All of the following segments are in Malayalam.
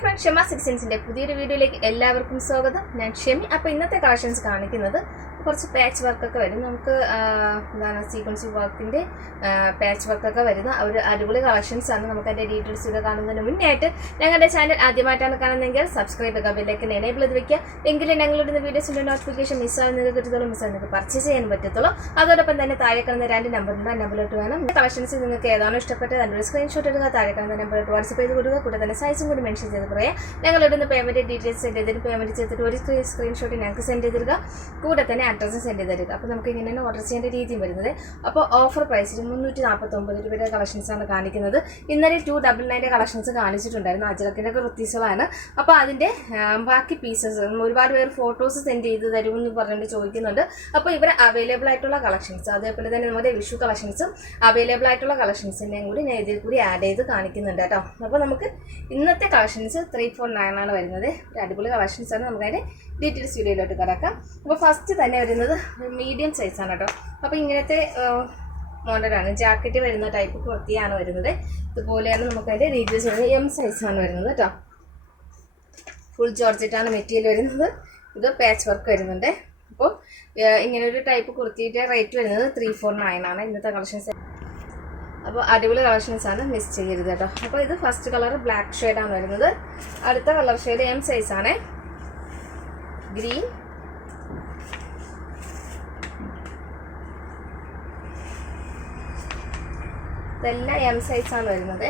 ഫ്രണ്ട്സ്, ഷെമ സിറ്റിസൻസിൻ്റെ പുതിയൊരു വീഡിയോയിലേക്ക് എല്ലാവർക്കും സ്വാഗതം. ഞാൻ ഷെമി. അപ്പോൾ ഇന്നത്തെ കളക്ഷൻസ് കാണിക്കുന്നത് കുറച്ച് പാച്ച് വർക്കൊക്കെ വരും. നമുക്ക് എന്താണ് സീക്വൻസ് വർക്കിൻ്റെ പാച്ച് വർക്കൊക്കെ വരുന്ന ഒരു അടിപൊളി കളക്ഷൻസാണ്. നമുക്ക് അതിൻ്റെ ഡീറ്റെയിൽസ് ഇത് കാണുന്നതിന് മുന്നേ ആയിട്ട് ഞങ്ങളുടെ ചാനൽ ആദ്യമായിട്ടാണ് കാണുന്നതെങ്കിൽ സബ്സ്ക്രൈബ് ചെയ്യുക, ബെല്ലൈക്കൻ എനേബിൾ ചെയ്ത് വയ്ക്കുക. എങ്കിലും ഞങ്ങളുടെ വീഡിയോസിൻ്റെ നോട്ടിഫിക്കേഷൻ മിസ്സായി നിങ്ങൾക്ക് കിട്ടത്തുള്ളൂ, മിസ്സായി നിങ്ങൾക്ക് പർച്ചേസ് ചെയ്യാൻ പറ്റത്തുള്ളൂ. അതോടൊപ്പം തന്നെ താഴെ കാണുന്ന 2 നമ്പറുണ്ട്. ആ നമ്പറിലോട്ട് വേണം കളക്ഷൻസ് നിങ്ങൾക്ക് ഏതാണോ ഇഷ്ടപ്പെട്ടത് അതിൻ്റെ സ്ക്രീൻഷോട്ട് എടുക്കുക, താഴെ കാണുന്ന നമ്പറിലോട്ട് വാട്സപ്പ് ചെയ്ത് കൊടുക്കുക. കൂടെ തന്നെ സൈസും കൂടി മെൻഷൻ ചെയ്ത് പറയാം. ഞങ്ങളിടുന്ന പേയ്മെൻറ്റ് ഡീറ്റെയിൽസ് സെൻഡ് ചെയ്തിട്ട് പേയ്മെൻറ്റ് ചെയ്തിട്ട് ഒരു സ്ക്രീൻഷോട്ട് ഞങ്ങൾക്ക് സെൻഡ് ചെയ്തിരിക്കുക, കൂടെ തന്നെ അഡ്രസ്സ് സെൻഡ് ചെയ്ത് തരിക. അപ്പോൾ നമുക്ക് ഇങ്ങനെയാണ് ഓർഡർ ചെയ്യേണ്ട രീതിയും വരുന്നത്. അപ്പോൾ ഓഫർ പ്രൈസിൽ 349 രൂപയുടെ കളക്ഷൻസാണ് കാണിക്കുന്നത്. ഇന്നലെ 299 കളക്ഷൻസ് കാണിച്ചിട്ടുണ്ടായിരുന്നു. അജറക്കിൻ്റെ കുർത്തീസുകളാണ്. അപ്പോൾ അതിൻ്റെ ബാക്കി പീസസ് ഒരുപാട് പേർ ഫോട്ടോസ് സെൻഡ് ചെയ്ത് തരുമെന്ന് പറഞ്ഞിട്ട് ചോദിക്കുന്നുണ്ട്. അപ്പോൾ ഇവിടെ അവൈലബിൾ ആയിട്ടുള്ള കളക്ഷൻസ്, അതേപോലെ തന്നെ നമ്മുടെ വിഷു കളക്ഷൻസും അവൈലബിൾ ആയിട്ടുള്ള കളക്ഷൻസിൻ്റെയും കൂടി ഞാൻ ഇതിൽ കൂടി ആഡ് ചെയ്ത് കാണിക്കുന്നുണ്ട് കേട്ടോ. അപ്പോൾ നമുക്ക് ഇന്നത്തെ കളക്ഷൻസ് 349 ആണ് വരുന്നത്. ഒരു അടിപൊളി കളക്ഷൻസാണ്. നമുക്കതിൻ്റെ ഡീറ്റെയിൽസ് വീഡിയോയിലോട്ട് കിടക്കാം. അപ്പോൾ ഫസ്റ്റ് തന്നെ വരുന്നത് മീഡിയം സൈസാണ് കേട്ടോ. അപ്പോൾ ഇങ്ങനത്തെ മോഡലാണ്, ജാക്കറ്റ് വരുന്ന ടൈപ്പ് കുർത്തിയാണ് വരുന്നത്. ഇതുപോലെയാണ് നമുക്കതിൻ്റെ ഡീറ്റെയിൽസ് വരുന്നത്. M സൈസാണ് വരുന്നത് കേട്ടോ. ഫുൾ ജോർജറ്റാണ് മെറ്റീരിയൽ വരുന്നത്. ഇത് പാച്ച് വർക്ക് വരുന്നുണ്ട്. അപ്പോൾ ഇങ്ങനൊരു ടൈപ്പ് കുർത്തിയുടെ റേറ്റ് വരുന്നത് 349 ആണ് ഇന്നത്തെ കളക്ഷൻസ്. അപ്പോൾ അടിപൊളി കളക്ഷൻസാണ്, മിസ് ചെയ്യരുത് കേട്ടോ. അപ്പോൾ ഇത് ഫസ്റ്റ് കളർ ബ്ലാക്ക് ഷെയ്ഡാണ് വരുന്നത്. അടുത്ത കളർ ഷെയ്ഡ് M സൈസാണ്, ഗ്രീൻ. ഇതെല്ലാം M സൈസാണ് വരുന്നത്,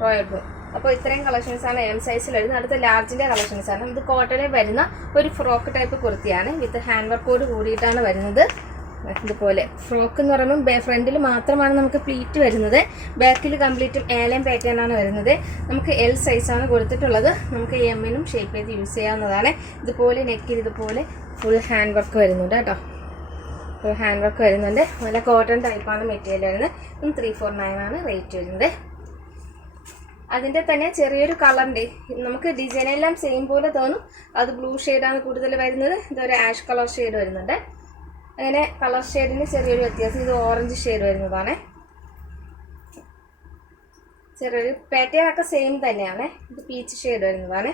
റോയൽ ബ്ലൂ. അപ്പോൾ ഇത്രയും കളക്ഷൻസാണ് M സൈസിൽ വരുന്നത്. അടുത്ത ലാർജിൻ്റെ കളക്ഷൻസാണ്. ഇത് കോട്ടണിൽ വരുന്ന ഒരു ഫ്രോക്ക് ടൈപ്പ് കുർത്തിയാണ്. വിത്ത് ഹാൻഡ് വർക്കോട് കൂടിയിട്ടാണ് വരുന്നത്. ഇതുപോലെ ഫ്രോക്ക് എന്ന് പറയുമ്പോൾ ഫ്രണ്ടിൽ മാത്രമാണ് നമുക്ക് പ്ലീറ്റ് വരുന്നത്, ബാക്കിൽ കംപ്ലീറ്റും ഏലം പാറ്റേൺ ആണ് വരുന്നത്. നമുക്ക് L സൈസാണ് കൊടുത്തിട്ടുള്ളത്. നമുക്ക് എമ്മിനും ഷേപ്പ് ചെയ്ത് യൂസ് ചെയ്യാവുന്നതാണ്. ഇതുപോലെ നെക്കിൽ ഇതുപോലെ ഫുൾ ഹാൻഡ് വർക്ക് വരുന്നുണ്ട് കേട്ടോ. ഫുൾ ഹാൻഡ് വർക്ക് വരുന്നുണ്ട്. നല്ല കോട്ടൺ ടൈപ്പാണ് മെറ്റീരിയൽ വരുന്നത്. 349 ആണ് റേറ്റ് വരുന്നത്. അതിൻ്റെ തന്നെ ചെറിയൊരു കളറിൻ്റെ നമുക്ക് ഡിസൈനെല്ലാം സെയിം പോലെ തോന്നും. അത് ബ്ലൂ ഷെയ്ഡാണ് കൂടുതൽ വരുന്നത്. ഇതൊരു ആഷ് കളർ ഷെയ്ഡ് വരുന്നുണ്ട്. അങ്ങനെ കളർ ഷെയ്ഡിന് ചെറിയൊരു വ്യത്യാസം. ഇത് ഓറഞ്ച് ഷെയ്ഡ് വരുന്നതാണ്. ചെറിയൊരു പാറ്റേണൊക്കെ സെയിം തന്നെയാണ്. ഇത് പീച്ച് ഷെയ്ഡ് വരുന്നതാണ്.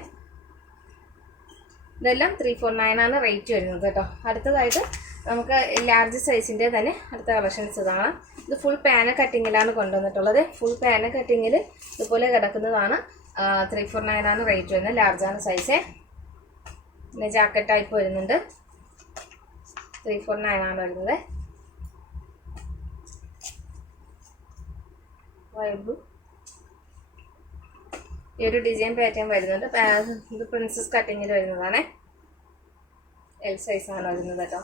ഇതെല്ലാം 349 ആണ് റേറ്റ് വരുന്നത് കേട്ടോ. അടുത്തതായിട്ട് നമുക്ക് ലാർജ് സൈസിൻ്റെ തന്നെ അടുത്ത കളക്ഷൻസ് ഇതാണ്. ഇത് ഫുൾ പാന കട്ടിങ്ങിലാണ് കൊണ്ടുവന്നിട്ടുള്ളത്. ഫുൾ പാന കട്ടിങ്ങിൽ ഇതുപോലെ കിടക്കുന്നതാണ്. 349 ആണ് റേറ്റ് വരുന്നത്. ലാർജാണ് സൈസ്. പിന്നെ ജാക്കറ്റ് ടൈപ്പ് വരുന്നുണ്ട്. 349 ആണ് വരുന്നത്. ഈ ഒരു ഡിസൈൻ പാറ്റേൺ വരുന്നുണ്ട്. ഇത് പ്രിൻസസ് കട്ടിങ്ങിൽ വരുന്നതാണ്. L സൈസാണ് വരുന്നത് കേട്ടോ.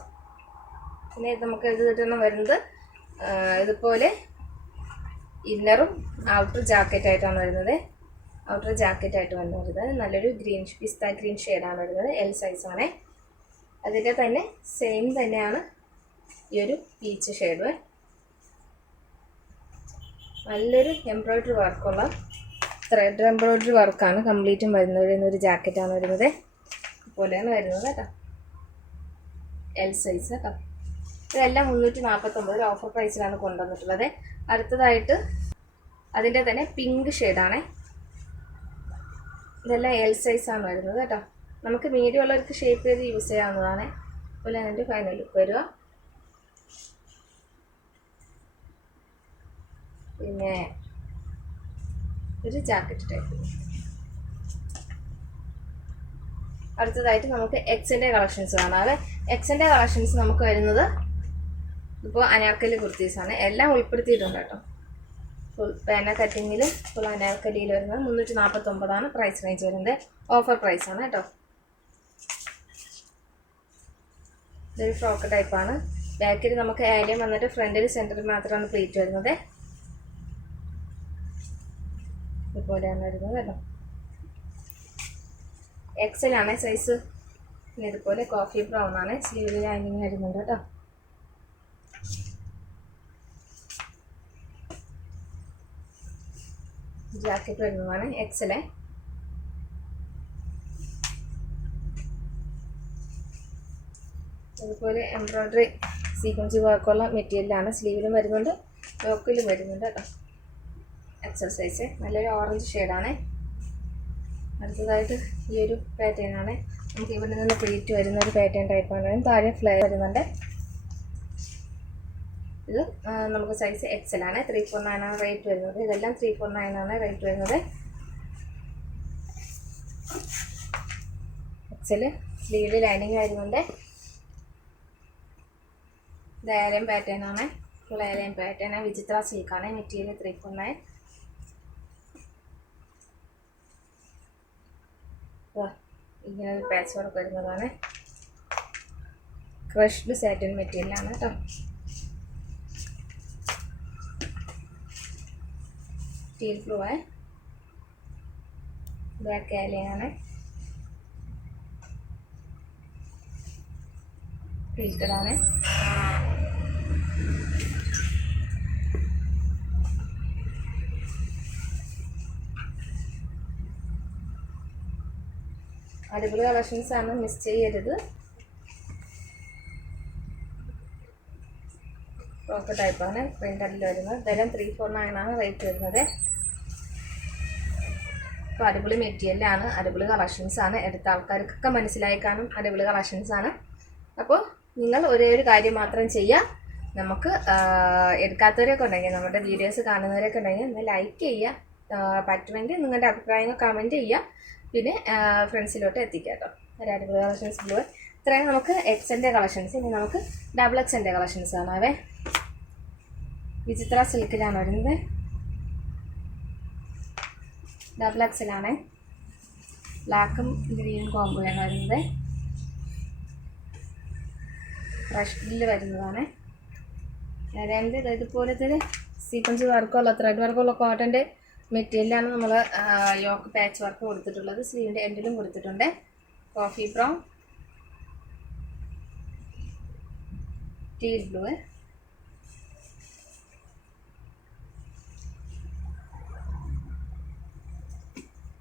പിന്നെ നമുക്ക് ഇത് കിട്ടുന്ന വരുന്നത് ഇതുപോലെ ഇന്നറും ഔട്ടർ ജാക്കറ്റായിട്ടാണ് വരുന്നത്. ഔട്ടർ ജാക്കറ്റായിട്ട് വരുന്നത് നല്ലൊരു ഗ്രീൻ പിസ്ത ഗ്രീൻ ഷെയ്ഡാണ് വരുന്നത്. L സൈസാണ്. അതിൻ്റെ തന്നെ സെയിം തന്നെയാണ് ഈ ഒരു പീച്ച് ഷെയ്ഡ്. നല്ലൊരു എംബ്രോയ്ഡറി വർക്കുള്ള ത്രെഡ് എംബ്രോയ്ഡറി വർക്കാണ് കംപ്ലീറ്റും വരുന്നത്. ഒരു ജാക്കറ്റാണ് വരുന്നത്. ഇതുപോലെയാണ് വരുന്നത് കേട്ടോ. L സൈസ് കേട്ടോ. ഇതെല്ലാം 349 ഓഫർ പ്രൈസിലാണ് കൊണ്ടുവന്നിട്ടുള്ളത്. അടുത്തതായിട്ട് അതിൻ്റെ തന്നെ പിങ്ക് ഷെയ്ഡാണ്. ഇതെല്ലാം L സൈസാണ് വരുന്നത് കേട്ടോ. നമുക്ക് മീഡിയം ഉള്ളവർക്ക് ഷേപ്പ് ചെയ്ത് യൂസ് ചെയ്യാവുന്നതാണ്. അതുപോലെ അതിൻ്റെ ഫൈനൽ ലുക്ക് വരിക. പിന്നെ ഒരു ജാക്കറ്റ് ടൈപ്പ്. അടുത്തതായിട്ട് നമുക്ക് എക്സിൻ്റെ കളക്ഷൻസ് കാണാം. എക്സിൻ്റെ കളക്ഷൻസ് നമുക്ക് വരുന്നത് ഇപ്പോൾ അനാർക്കലി കുർത്തീസാണ്. എല്ലാം ഉൾപ്പെടുത്തിയിട്ടുണ്ട് കേട്ടോ. ഫുൾ പാന കട്ടിങ്ങിൽ ഫുൾ അനാർക്കലിയിൽ വരുന്നത് 349 ആണ് പ്രൈസ് റേഞ്ച് വരുന്നത്. ഓഫർ പ്രൈസാണ് കേട്ടോ. ഇതൊരു ഫ്രോക്ക് ടൈപ്പാണ്. ബാക്കിൽ നമുക്ക് ഏലിയം വന്നിട്ട് ഫ്രണ്ടിൽ സെൻറ്ററിൽ മാത്രമാണ് പ്ലീറ്റ് വരുന്നത്. ഇതുപോലെയാണ് വരുന്നത് കേട്ടോ. എക്സലാണ് സൈസ്. പിന്നെ ഇതുപോലെ കോഫി ബ്രൗൺ ആണ്. സ്ലീവ് ലൈനിങ് വരുന്നുണ്ട് കേട്ടോ. ജാക്കറ്റ് വരുന്നതാണ് എക്സല്. അതുപോലെ എംബ്രോയ്ഡറി സീക്വൻസ് വർക്കുള്ള മെറ്റീരിയലാണ്. സ്ലീവിലും വരുന്നുണ്ട്, യോക്കിലും വരുന്നുണ്ട് കേട്ടോ. എക്സൽ സൈസ്, നല്ലൊരു ഓറഞ്ച് ഷെയ്ഡാണ്. അടുത്തതായിട്ട് ഈ ഒരു പാറ്റേൺ ആണ്. നമുക്ക് ഇവിടെ നിന്ന് പ്ലീറ്റ് വരുന്ന ഒരു പാറ്റേൺ ടൈപ്പാണ്. താഴെ ഫ്ലെയർ വരുന്നുണ്ട്. ഇത് നമുക്ക് സൈസ് എക്സൽ ആണ്. 349 ആണ് റേറ്റ് വരുന്നത്. ഇതെല്ലാം 349 ആണ് റേറ്റ് വരുന്നത്. എക്സൽ സ്ലീവ് ലൈനിങ് വരുന്നുണ്ട്. ഇത് ഏലം പാറ്റേൺ ആണ്. ഫുൾ ഏലം പാറ്റേൺ. വിചിത്ര സിൽക്കാണ്. മെറ്റീരിയൽ 349. ഇങ്ങനെ ഒരു പാച്ച് വർക്ക് വരുന്നതാണ്. ക്രഷ്ഡ് സാറ്റിൻ മെറ്റീരിയലാണ് കേട്ടോ. ടീൽ ബ്ലൂ ആണ്. ബ്ലാക്ക് ഏലയാണ്. പ്രിന്റഡ് ആണ്. അടിപൊളി കളക്ഷൻസ് ആണ്, മിസ് ചെയ്യരുത്. ഫ്രോക്ക് ടൈപ്പാണ് പ്രിന്റഡിൽ വരുന്നത്. ഇതെല്ലാം 349 ആണ് റേറ്റ് വരുന്നത്. അപ്പോൾ അടിപൊളി മെറ്റീരിയലാണ്, അടിപൊളി കളക്ഷൻസ് ആണ്. എടുത്ത ആൾക്കാർക്കൊക്കെ മനസ്സിലായി കാണും അടിപൊളി കളക്ഷൻസ് ആണ്. അപ്പോൾ നിങ്ങൾ ഒരേ ഒരു കാര്യം മാത്രം ചെയ്യുക. നമുക്ക് എടുക്കാത്തവരൊക്കെ ഉണ്ടെങ്കിൽ, നമ്മുടെ വീഡിയോസ് കാണുന്നവരൊക്കെ ഉണ്ടെങ്കിൽ ഒന്ന് ലൈക്ക് ചെയ്യുക. പറ്റുമെങ്കിൽ നിങ്ങളുടെ അഭിപ്രായങ്ങൾ കമൻറ്റ് ചെയ്യുക. പിന്നെ ഫ്രണ്ട്സിലോട്ട് എത്തിക്കുക കേട്ടോ. ഒരു അടിപൊളി കളക്ഷൻസ് ബ്ലൂ. ഇത്രയും നമുക്ക് എക്സൻ്റെ കളക്ഷൻസ്. ഇനി നമുക്ക് ഡബിൾ എക്സൻ്റെ കളക്ഷൻസ് ആണ്. വിചിത്ര സിൽക്കിലാണ് വരുന്നത്. ഡബിൾ എക്സലാണ്. ബ്ലാക്കും ഗ്രീനും കോംബോയാണ് വരുന്നത്. ക്രഷ്ഡിൽ വരുന്നതാണ്. രണ്ട് ഇതുപോലത്തെ സീക്വൻസ് വർക്കുള്ള ത്രെഡ് വർക്കുള്ള കോട്ടൻ്റെ മെറ്റീരിയലാണ് നമ്മൾ യോക്ക് പാച്ച് വർക്ക് കൊടുത്തിട്ടുള്ളത്. സ്ലീവിൻ്റെ എൻഡിലും കൊടുത്തിട്ടുണ്ട്. കോഫി ബ്രൗൺ, ടീൽ ബ്ലൂ,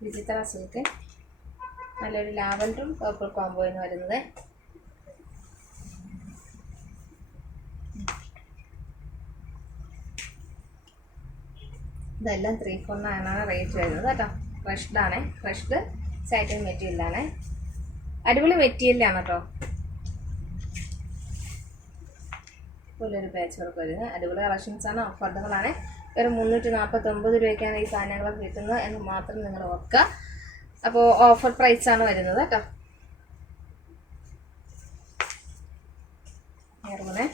വിചിത്ര സിൽക്ക്, നല്ലൊരു ലാവൻഡറും പർപ്പിൾ കോംബോ എന്ന് വരുന്നത്. ഇതെല്ലാം 349 ആണ് റേറ്റ് വരുന്നത് കേട്ടോ. ക്രഷ്ഡാണ്. ക്രഷ്ഡ് സാറ്റിൻ മെറ്റീരിയലാണ്. അടിപൊളി മെറ്റീരിയലാണ് കേട്ടോ. ഒരു പാച്ച് വർക്ക് വരുന്നത്. അടിപൊളി കളക്ഷൻസാണ്. അഫോർഡബിളാണ്. ഒരു 349 രൂപയ്ക്കാണ് ഈ സാധനങ്ങളൊക്കെ കിട്ടുന്നത് എന്ന് മാത്രം നിങ്ങൾ ഓർക്കുക. അപ്പോൾ ഓഫർ പ്രൈസാണ് വരുന്നത് കേട്ടോ. ഇറങ്ങണേ.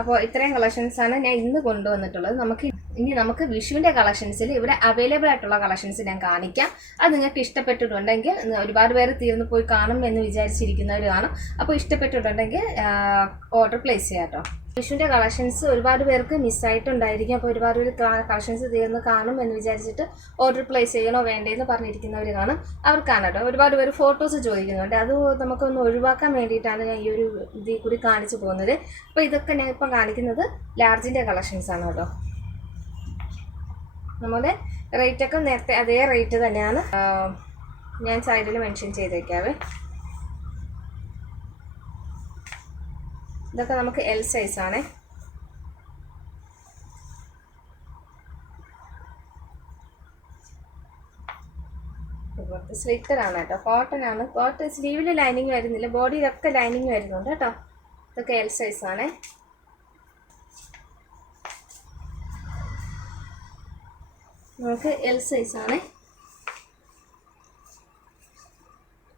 അപ്പോൾ ഇത്രയും കളക്ഷൻസാണ് ഞാൻ ഇന്ന് കൊണ്ടുവന്നിട്ടുള്ളത്. നമുക്ക് വിഷുവിൻ്റെ കളക്ഷൻസിൽ ഇവിടെ അവൈലബിൾ ആയിട്ടുള്ള കളക്ഷൻസ് ഞാൻ കാണിക്കാം. അത് നിങ്ങൾക്ക് ഇഷ്ടപ്പെട്ടിട്ടുണ്ടെങ്കിൽ, ഒരുപാട് പേര് തീർന്നു പോയി കാണും എന്ന് വിചാരിച്ചിരിക്കുന്നവർ കാണും. അപ്പോൾ ഇഷ്ടപ്പെട്ടിട്ടുണ്ടെങ്കിൽ ഓർഡർ പ്ലേസ് ചെയ്യാം കേട്ടോ. വിഷുവിൻ്റെ കളക്ഷൻസ് ഒരുപാട് പേർക്ക് മിസ്സായിട്ടുണ്ടായിരിക്കും. അപ്പോൾ ഒരുപാട് പേര് കളക്ഷൻസ് തീർന്ന് കാണും എന്ന് വിചാരിച്ചിട്ട് ഓർഡർ പ്ലേസ് ചെയ്യണോ വേണ്ടേന്ന് പറഞ്ഞിരിക്കുന്നവർ കാണും. അവർക്കാണ് കേട്ടോ. ഒരുപാട് പേര് ഫോട്ടോസ് ചോദിക്കുന്നുണ്ട്. അത് നമുക്കൊന്ന് ഒഴിവാക്കാൻ വേണ്ടിയിട്ടാണ് ഞാൻ ഈ ഒരു ഇതിൽ കൂടി കാണിച്ചു പോകുന്നത്. അപ്പോൾ ഇതൊക്കെ ഞാൻ ഇപ്പം കാണിക്കുന്നത് ലാർജിൻ്റെ കളക്ഷൻസാണ് കേട്ടോ. നമ്മുടെ റേറ്റൊക്കെ നേരത്തെ അതേ റേറ്റ് തന്നെയാണ് ഞാൻ സൈഡിൽ മെൻഷൻ ചെയ്തേക്കാവേ. ഇതൊക്കെ നമുക്ക് എൽ സൈസാണ്. സ്ലിറ്ററാണ് കേട്ടോ. കോട്ടൺ ആണ്. കോട്ടൺ സ്ലീവിൽ ലൈനിങ് വരുന്നില്ല, ബോഡിയിലൊക്കെ ലൈനിങ് വരുന്നുണ്ട് കേട്ടോ. ഇതൊക്കെ എൽ സൈസാണ്. നമുക്ക് എൽ സൈസാണ്.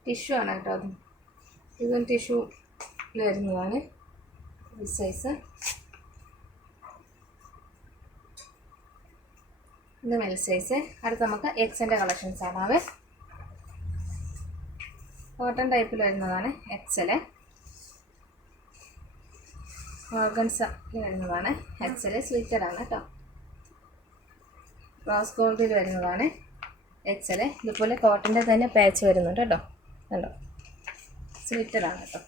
ടിഷ്യൂ ആണ് കേട്ടോ. ഇതും ടിഷ്യൂവിൽ വരുന്നതാണ്. L size. ഇതും എൽ സൈസ്. അടുത്ത് നമുക്ക് എക്സിൻ്റെ കളക്ഷൻസ് ആണ്. കോട്ടൺ ടൈപ്പിൽ വരുന്നതാണ് എക്സല്. ഓർഗൻസയിൽ വരുന്നതാണ് എക്സല്. സ്ലിറ്ററാണ് കേട്ടോ. റോസ് ഗോൾഡിൽ വരുന്നതാണ് എക്സല്. ഇതുപോലെ കോട്ടൻ്റെ തന്നെ പാച്ച് വരുന്നുണ്ട് കേട്ടോ. കണ്ടോ, സ്ലിറ്ററാണ് കേട്ടോ.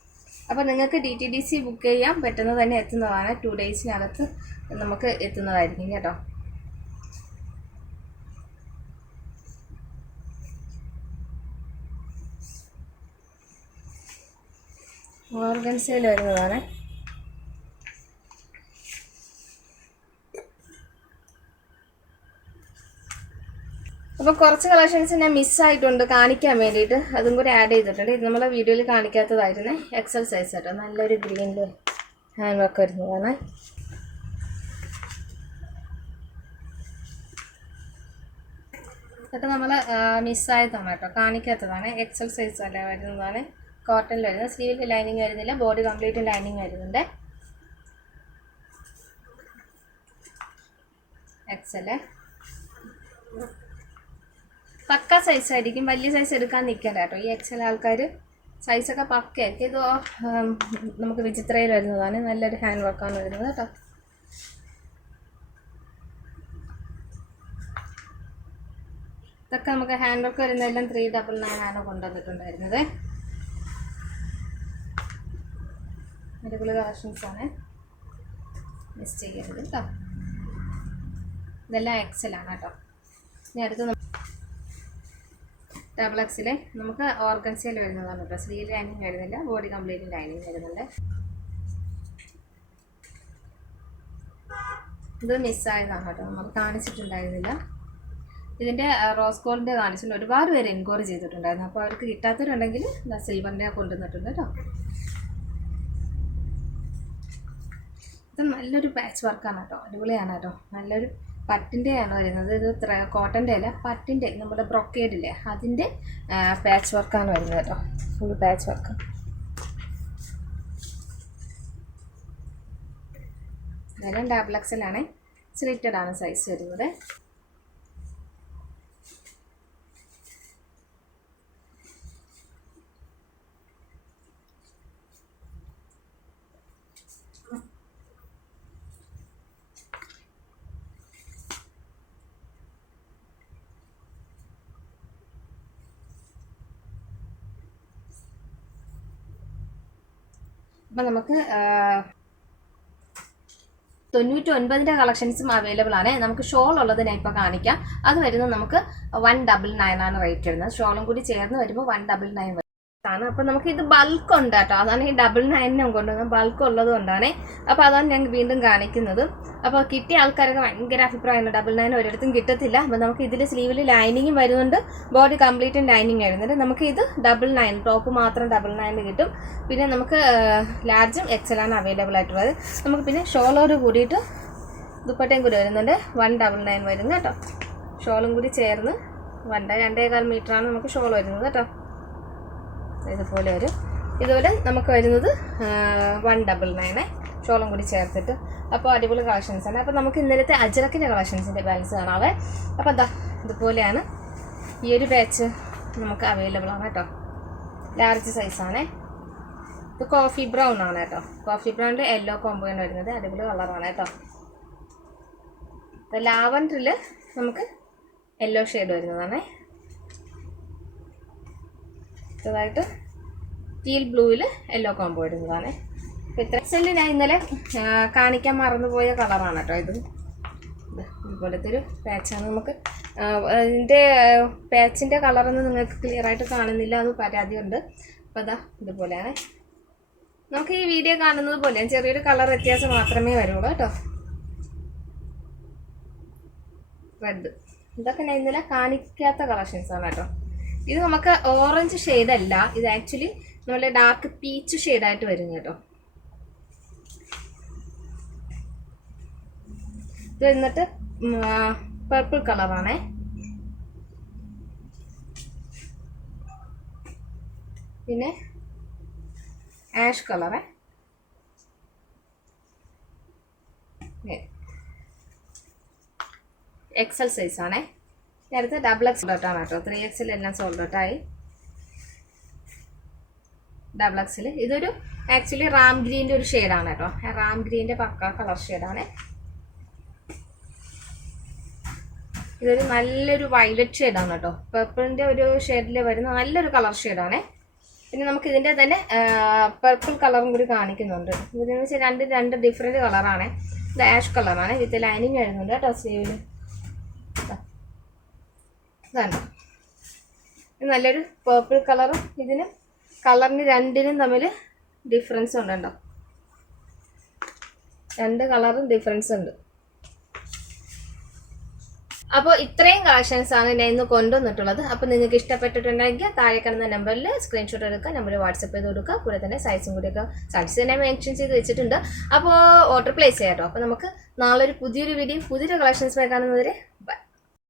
അപ്പോൾ നിങ്ങൾക്ക് DTDC ബുക്ക് ചെയ്യാം. പെട്ടെന്ന് തന്നെ എത്തുന്നതാണ്. 2 ഡേയ്സിനകത്ത് നമുക്ക് എത്തുന്നതായിരിക്കും കേട്ടോ. ഓർഗൻസയിൽ വരുന്നതാണ്. അപ്പോൾ കുറച്ച് കളക്ഷൻസ് ഞാൻ മിസ്സായിട്ടുണ്ട് കാണിക്കാൻ വേണ്ടിയിട്ട്, അതും കൂടി ആഡ് ചെയ്തിട്ടുണ്ട്. ഇത് നമ്മളെ വീഡിയോയിൽ കാണിക്കാത്തതായിരുന്നു. എക്സൽ സൈസ് കേട്ടോ, നല്ലൊരു ഗ്രീനിൽ ഹാൻഡ് വർക്ക് വരുന്നതാണ്. ഇതൊക്കെ നമ്മൾ മിസ്സായതാണ് കേട്ടോ, കാണിക്കാത്തതാണ്. എക്സൽ സൈസ് അല്ല വരുന്നതാണ്, കോട്ടണിൽ വരുന്നത്. സ്ലീവിൽ ലൈനിങ് വരുന്നില്ല, ബോഡി കംപ്ലീറ്റ് ലൈനിങ് വരുന്നുണ്ട്. എക്സൽ പക്ക സൈസ് ആയിരിക്കും, വലിയ സൈസ് എടുക്കാൻ നിൽക്കണ്ട കേട്ടോ. ഈ എക്സൽ ആൾക്കാർ സൈസൊക്കെ പക്കയായിരിക്കും. ഇത് നമുക്ക് വിചിത്രയിൽ വരുന്നതാണ്, നല്ലൊരു ഹാൻഡ് വർക്കാണ് വരുന്നത് കേട്ടോ. ഇതൊക്കെ നമുക്ക് ഹാൻഡ് വർക്ക് വരുന്നതെല്ലാം 399 ആണ് കൊണ്ടുവന്നിട്ടുണ്ടായിരുന്നത്. അടിപൊളി കളക്ഷൻസാണ്, മിസ് ചെയ്യരുത് കേട്ടോ. ഇതെല്ലാം എക്സലാണ് കേട്ടോ. ഇനി അടുത്ത് ഡബിൾ എക്സിൽ നമുക്ക് ഓർഗൻസയിൽ വരുന്നതാണ് കേട്ടോ. സ്ലീവ് ലൈനിങ് വരുന്നില്ല, ബോഡി കംപ്ലീറ്റ് ലൈനിങ് വരുന്നുണ്ട്. ഇത് മിസ്സായതാണ് കേട്ടോ, നമ്മൾ കാണിച്ചിട്ടുണ്ടായിരുന്നില്ല. ഇതിൻ്റെ റോസ് ഗോൾഡിൻ്റെ കാണിച്ചിട്ടുണ്ട്. ഒരുപാട് പേര് എൻക്വയറി ചെയ്തിട്ടുണ്ടായിരുന്നു. അപ്പോൾ അവർക്ക് കിട്ടാത്തവരുണ്ടെങ്കിൽ സിൽവറിൻ്റെ കൊണ്ടുവന്നിട്ടുണ്ട് കേട്ടോ. ഇത് നല്ലൊരു പാച്ച് വർക്കാണ് കേട്ടോ, അടിപൊളിയാണ് കേട്ടോ. നല്ലൊരു പട്ടിൻ്റെയാണ് വരുന്നത്. ഇത് കോട്ടൻ്റെ അല്ല, പട്ടിൻ്റെ നമ്മുടെ ബ്രൊക്കേഡില്ലേ അതിൻ്റെ പാച്ച് വർക്കാണ് വരുന്നത് കേട്ടോ. Full patch work. ഇതെല്ലാം ഡബിൾ എക്സലാണ്, സ്ലിറ്റഡ് ആണ് സൈസ് വരുന്നത്. അപ്പം നമുക്ക് 99 കളക്ഷൻസും അവൈലബിൾ ആണ്. നമുക്ക് ഷോൾ ഉള്ളത് ഞാൻ ഇപ്പോൾ കാണിക്കാം. അത് വരുന്നത് നമുക്ക് 199 ആണ് റേറ്റ് വരുന്നത്. ഷോളും കൂടി ചേർന്ന് വരുമ്പോൾ 199 ആണ്. അപ്പോൾ നമുക്ക് ഇത് ബൾക്ക് ഉണ്ട് കേട്ടോ, അതാണ് ഈ 99 കൊണ്ടുവന്നത്. ബൾക്ക് ഉള്ളത് കൊണ്ടാണ്. അപ്പോൾ അതാണ് ഞാൻ വീണ്ടും കാണിക്കുന്നത്. അപ്പോൾ കിട്ടിയ ആൾക്കാരൊക്കെ ഭയങ്കര അഭിപ്രായമാണ്, 99 ഒരിടത്തും കിട്ടത്തില്ല. അപ്പോൾ നമുക്ക് ഇതിൽ സ്ലീവിൽ ലൈനിങ്ങും വരുന്നുണ്ട്, ബോഡി കംപ്ലീറ്റും ലൈനിങ് വരുന്നുണ്ട്. നമുക്ക് ഇത് 99 ടോപ്പ് മാത്രം 99 കിട്ടും. പിന്നെ നമുക്ക് ലാർജും എക്സലാണ് അവൈലബിൾ ആയിട്ടുള്ളത്. നമുക്ക് പിന്നെ ഷോളോട് കൂടിയിട്ട് ദുപ്പട്ടയും കൂടി വരുന്നുണ്ട്, 199 വരുന്നു കേട്ടോ. ഷോളും കൂടി ചേർന്ന് 2.25 മീറ്ററാണ് നമുക്ക് ഷോൾ വരുന്നത് കേട്ടോ. ഇതുപോലെ വരും. ഇതുപോലെ നമുക്ക് വരുന്നത് 199 ഷോളും കൂടി ചേർത്തിട്ട്. അപ്പോൾ അടിപൊളി കളക്ഷൻസാണ്. അപ്പോൾ നമുക്ക് ഇന്നലത്തെ അജ്രക്കിൻ്റെ കളക്ഷൻസിൻ്റെ ബാലൻസ് കാണാവേ. അപ്പോൾ എന്താ ഇതുപോലെയാണ് ഈ ഒരു ബാച്ച് നമുക്ക് അവൈലബിൾ ആണ് കേട്ടോ. ലാർജ് സൈസാണ്. ഇത് കോഫി ബ്രൗൺ ആണ് കേട്ടോ. കോഫി ബ്രൗണിൽ യെല്ലോ കോമ്പോയാണ് വരുന്നത്. അടിപൊളി കളറാണ് കേട്ടോ. ലാവൻഡറിൽ നമുക്ക് യെല്ലോ ഷെയ്ഡ് വരുന്നതാണ്. ായിട്ട് ടീൽ ബ്ലൂവിൽ യെല്ലോ കോമ്പോ വരുന്നതാണ്. അപ്പോൾ ഇത്ര സെല്ല് ഞാൻ ഇന്നലെ കാണിക്കാൻ മറന്നുപോയ കളറാണ് കേട്ടോ. ഇത് ഇതുപോലത്തെ ഒരു പാച്ചാണ്. നമുക്ക് ഇതിൻ്റെ പാച്ചിൻ്റെ കളറൊന്നും നിങ്ങൾക്ക് ക്ലിയർ ആയിട്ട് കാണുന്നില്ല, അത് പരാതിയുണ്ട്. അപ്പോൾ അതാ ഇതുപോലെയാണ്. നമുക്ക് ഈ വീഡിയോ കാണുന്നത് പോലെ ചെറിയൊരു കളർ വ്യത്യാസം മാത്രമേ വരുള്ളൂ കേട്ടോ. റെഡ് ഇതൊക്കെ ഞാൻ ഇന്നലെ കാണിക്കാത്ത കളക്ഷൻസാണ് കേട്ടോ. ഇത് നമുക്ക് ഓറഞ്ച് ഷെയ്ഡല്ല, ഇത് ആക്ച്വലി നമ്മുടെ ഡാർക്ക് പീച്ച് ഷെയ്ഡായിട്ട് വരും കേട്ടോ. ഇത് എന്നിട്ട് പർപ്പിൾ കളറാണേ. പിന്നെ ആഷ് കളറേ. എക്സൽ സൈസാണേ. നേരത്തെ ഡബിൾ എക്സ് ഡോട്ടാണ് കേട്ടോ. 3XL എല്ലാം സോൾഡ് ഔട്ടായി. ഡബിൾ എക്സിൽ ഇതൊരു ആക്ച്വലി റാം ഗ്രീൻ്റെ ഒരു ഷെയ്ഡാണ് കേട്ടോ. റാം ഗ്രീൻ്റെ പക്ക കളർ ഷെയ്ഡാണ്. ഇതൊരു നല്ലൊരു വയലറ്റ് ഷെയ്ഡാണ് കേട്ടോ. പർപ്പിളിൻ്റെ ഒരു ഷെയ്ഡിൽ വരുന്ന നല്ലൊരു കളർ ഷെയ്ഡാണ്. പിന്നെ നമുക്ക് ഇതിൻ്റെ തന്നെ പർപ്പിൾ കളറും കൂടി കാണിക്കുന്നുണ്ട്. ഇതെന്ന് വെച്ചാൽ രണ്ട് ഡിഫറെൻറ്റ് കളറാണ്. ഇത് ആഷ് കളറാണ്, വിത്ത് ലൈനിങ് വരുന്നുണ്ട് കേട്ടോ സ്ലീവിൽ. ഇതാണ് ഇത് നല്ലൊരു പേർപ്പിൾ കളറും ഇതിനും കളറിന് രണ്ടിനും തമ്മിൽ ഡിഫറൻസ് ഉണ്ടോ. രണ്ട് കളറും ഡിഫറൻസ് ഉണ്ട്. അപ്പോൾ ഇത്രയും കളക്ഷൻസ് ആണ് ഞാൻ ഇന്ന് കൊണ്ടുവന്നിട്ടുള്ളത്. അപ്പോൾ നിങ്ങൾക്ക് ഇഷ്ടപ്പെട്ടിട്ടുണ്ടെങ്കിൽ താഴെ കാണുന്ന നമ്പറിൽ സ്ക്രീൻഷോട്ട് എടുക്കുക, നമ്പർ വാട്സപ്പ് ചെയ്ത് കൊടുക്കുക. കൂടെ തന്നെ സൈസും കൂടിയൊക്കെ സൈസ് തന്നെ മെൻഷൻ ചെയ്ത് വെച്ചിട്ടുണ്ട്. അപ്പോൾ ഓർഡർ പ്ലേസ് ചെയ്യാം കേട്ടോ. അപ്പോൾ നമുക്ക് നാളെ ഒരു പുതിയൊരു വീഡിയോ പുതിയൊരു കളക്ഷൻസ് കാണുന്നവരെ ബൈ.